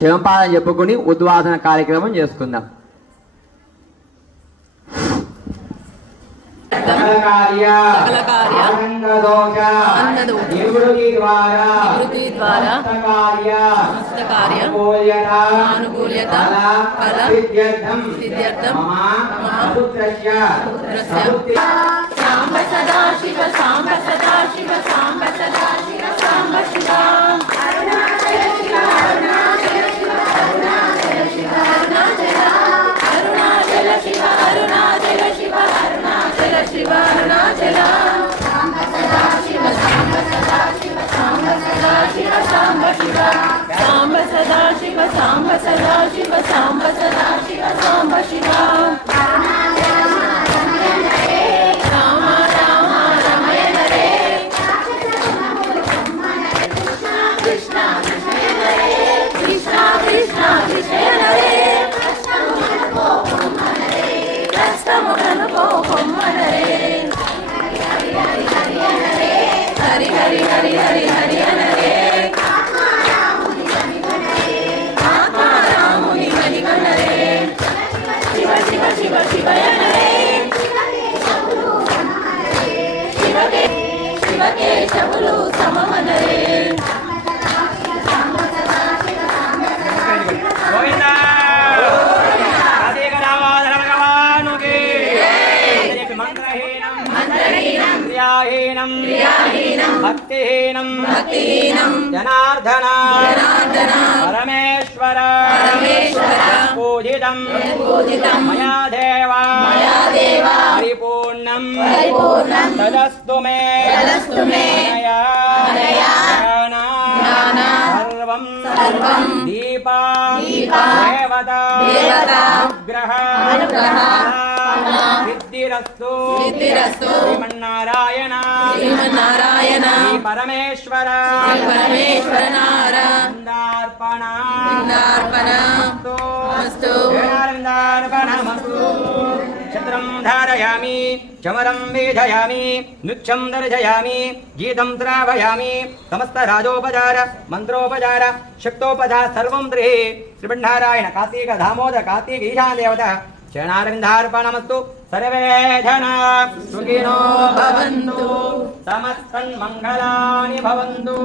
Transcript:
శివపాదం చెప్పుకుని ఉద్వాసన కార్యక్రమం చేసుకుందాం. हरि हरि हरि हरि हरि हरे आत्मा रामुनि मणि गणरे शिव शिव शिव शिवय हरे शिव के शबुलु सममनरे गोविंदा भक्तिहीनं जनार्दन परमेश्वर पूजितं मया देवा परिपूर्णं तदस्तु मे सर्वं दीपा देवता अनुग्रह सिद्धिरस्तु श्रीमन्नारायण परमेश्वर छत्रं धारयामि चमरं वेधयामि नृत्यं दर्शयामि गीतं श्रावयामि समस्तराजोपचार मंत्रोपचार शक्तोपचार सर्वं द्रिः श्रीमन्नारायण कार्तिक दामोदर कार्तिक ईशान देवता चरणारविन्दार्पणमस्तु सर्वे जना सुखिनो भवन्तु समस्तन्मङ्गलानि भवन्तु।